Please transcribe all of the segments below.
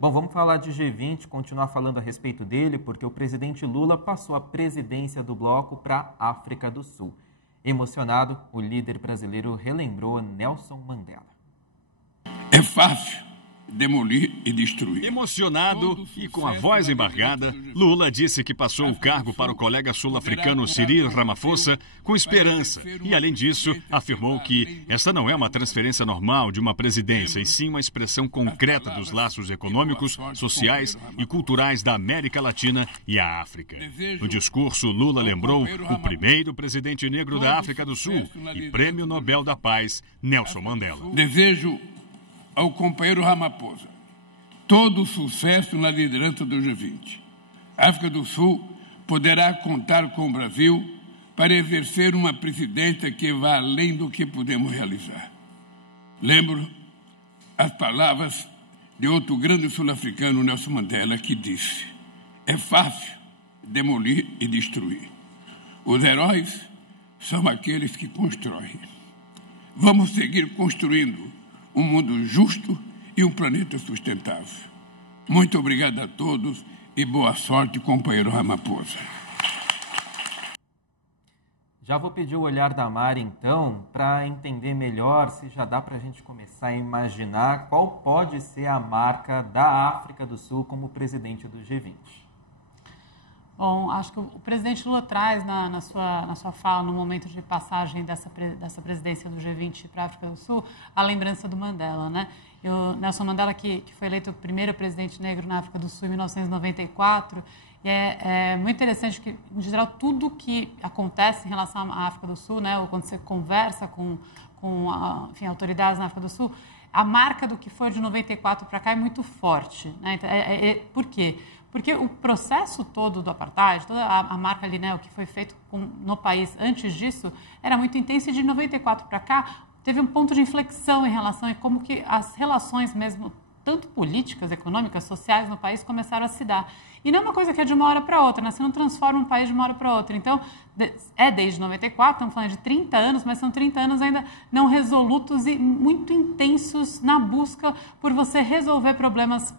Bom, vamos falar de G20, continuar falando a respeito dele, porque o presidente Lula passou a presidência do bloco para a África do Sul. Emocionado, o líder brasileiro relembrou Nelson Mandela. É fácil demolir e destruir. Emocionado e com a voz embargada, Lula disse que passou o cargo para o colega sul-africano Cyril Ramaphosa com esperança e, além disso, afirmou que esta não é uma transferência normal de uma presidência, e sim uma expressão concreta dos laços econômicos, sociais e culturais da América Latina e a África. No discurso, Lula lembrou o primeiro presidente negro da África do Sul e Prêmio Nobel da Paz, Nelson Mandela. Desejo ao companheiro Ramaphosa todo o sucesso na liderança do G20. A África do Sul poderá contar com o Brasil para exercer uma presidência que vá além do que podemos realizar. Lembro as palavras de outro grande sul-africano, Nelson Mandela, que disse: é fácil demolir e destruir. Os heróis são aqueles que constroem. Vamos seguir construindo um mundo justo e um planeta sustentável. Muito obrigado a todos e boa sorte, companheiro Ramaphosa. Já vou pedir o olhar da Mari, então, para entender melhor se já dá para a gente começar a imaginar qual pode ser a marca da África do Sul como presidente do G20. Bom, acho que o presidente Lula traz na sua fala, no momento de passagem dessa presidência do G20 para a África do Sul, a lembrança do Mandela, né? O Nelson Mandela, que foi eleito o primeiro presidente negro na África do Sul em 1994, e é muito interessante que, em geral, tudo que acontece em relação à África do Sul, né, ou quando você conversa com autoridades na África do Sul, a marca do que foi de 94 para cá é muito forte, né? Por quê? Porque o processo todo do apartheid, toda a marca ali, né, o que foi feito no país antes disso, era muito intenso, e de 94 para cá teve um ponto de inflexão em relação a como que as relações mesmo, tanto políticas, econômicas, sociais no país começaram a se dar. E não é uma coisa que é de uma hora para outra, né? Você não transforma um país de uma hora para outra. Então, desde 94, estamos falando de 30 anos, mas são 30 anos ainda não resolutos e muito intensos na busca por você resolver problemas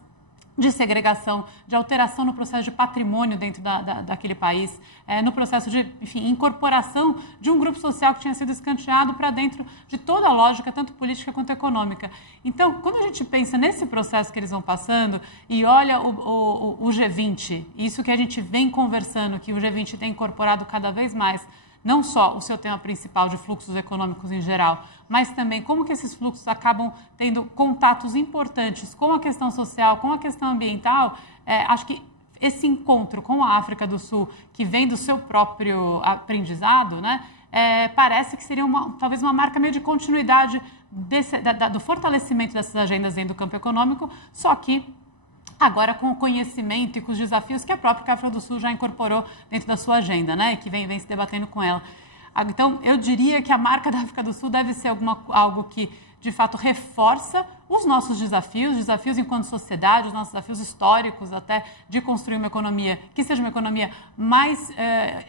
de segregação, de alteração no processo de patrimônio dentro daquele país, no processo de, enfim, incorporação de um grupo social que tinha sido escanteado para dentro de toda a lógica, tanto política quanto econômica. Então, quando a gente pensa nesse processo que eles vão passando e olha o G20, isso que a gente vem conversando, que o G20 tem incorporado cada vez mais, não só o seu tema principal de fluxos econômicos em geral, mas também como que esses fluxos acabam tendo contatos importantes com a questão social, com a questão ambiental. Acho que esse encontro com a África do Sul, que vem do seu próprio aprendizado, né, parece que seria talvez uma marca meio de continuidade do fortalecimento dessas agendas dentro do campo econômico, só que agora com o conhecimento e com os desafios que a própria África do Sul já incorporou dentro da sua agenda, né? E que vem se debatendo com ela. Então, eu diria que a marca da África do Sul deve ser algo que, de fato, reforça os nossos desafios enquanto sociedade, os nossos desafios históricos até de construir uma economia que seja uma economia mais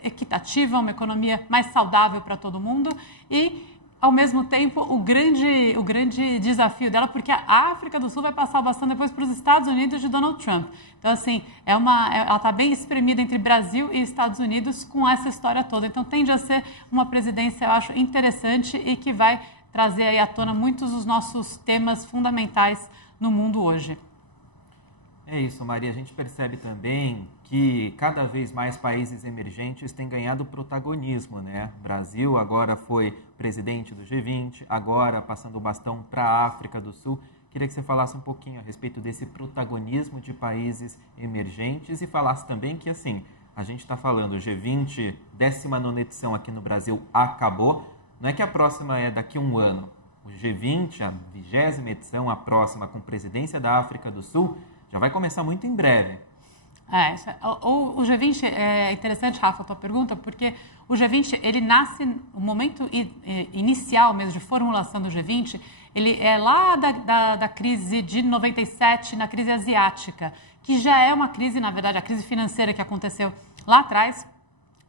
equitativa, uma economia mais saudável para todo mundo e, ao mesmo tempo, o grande desafio dela, porque a África do Sul vai passar o bastão depois para os Estados Unidos de Donald Trump. Então, assim, ela está bem espremida entre Brasil e Estados Unidos com essa história toda. Então, tende a ser uma presidência, eu acho, interessante e que vai trazer aí à tona muitos dos nossos temas fundamentais no mundo hoje. É isso, Maria. A gente percebe também que cada vez mais países emergentes têm ganhado protagonismo, né? O Brasil agora foi presidente do G20, agora passando o bastão para a África do Sul. Queria que você falasse um pouquinho a respeito desse protagonismo de países emergentes e falasse também que, assim, a gente está falando G20, 19ª edição aqui no Brasil acabou. Não é que a próxima é daqui a um ano. O G20, a 20ª edição, a próxima com presidência da África do Sul, já vai começar muito em breve. O G20, é interessante, Rafa, a tua pergunta, porque o G20, ele nasce, o momento inicial mesmo de formulação do G20, ele é lá da crise de 97, na crise asiática, que já é uma crise, na verdade, a crise financeira que aconteceu lá atrás,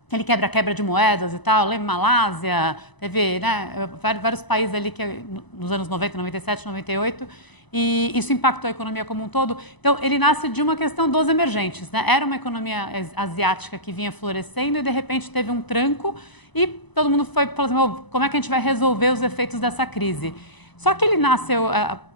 aquele quebra de moedas e tal, lembra Malásia, teve, né, vários países ali que nos anos 90, 97, 98, e isso impactou a economia como um todo. Então, ele nasce de uma questão dos emergentes, né? Era uma economia asiática que vinha florescendo e, de repente, teve um tranco e todo mundo falou assim, como é que a gente vai resolver os efeitos dessa crise? Só que ele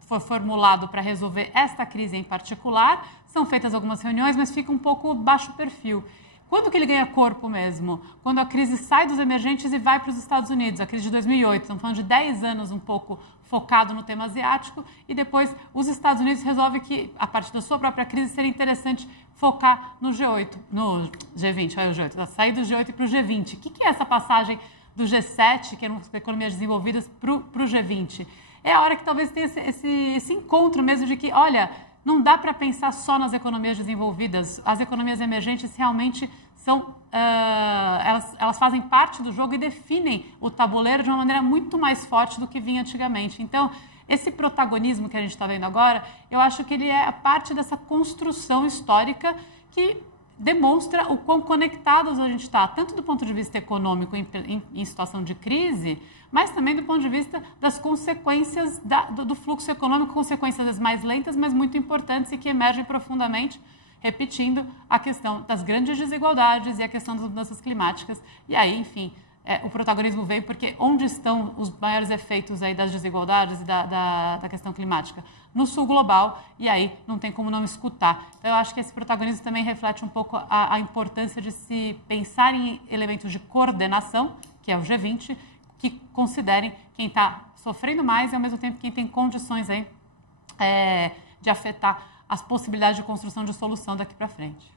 foi formulado para resolver esta crise em particular, são feitas algumas reuniões, mas fica um pouco baixo perfil. Quando que ele ganha corpo mesmo? Quando a crise sai dos emergentes e vai para os Estados Unidos, a crise de 2008. Estamos falando de 10 anos um pouco focado no tema asiático e depois os Estados Unidos resolvem que, a partir da sua própria crise, seria interessante focar no G8, no G20, olha o G8, sair do G8 e para o G20. O que é essa passagem do G7, que eram economias desenvolvidas, para o G20? É a hora que talvez tenha esse encontro mesmo de que, olha, não dá para pensar só nas economias desenvolvidas. As economias emergentes realmente são, elas fazem parte do jogo e definem o tabuleiro de uma maneira muito mais forte do que vinha antigamente. Então, esse protagonismo que a gente está vendo agora, eu acho que ele é parte dessa construção histórica que demonstra o quão conectados a gente está, tanto do ponto de vista econômico em situação de crise, mas também do ponto de vista das consequências do fluxo econômico, consequências mais lentas, mas muito importantes e que emergem profundamente, repetindo a questão das grandes desigualdades e a questão das mudanças climáticas. E aí, enfim, o protagonismo veio porque onde estão os maiores efeitos aí das desigualdades e da questão climática? No sul global, e aí não tem como não escutar. Então, eu acho que esse protagonismo também reflete um pouco a importância de se pensar em elementos de coordenação, que é o G20, que considerem quem está sofrendo mais e, ao mesmo tempo, quem tem condições aí, de afetar as possibilidades de construção de solução daqui para frente.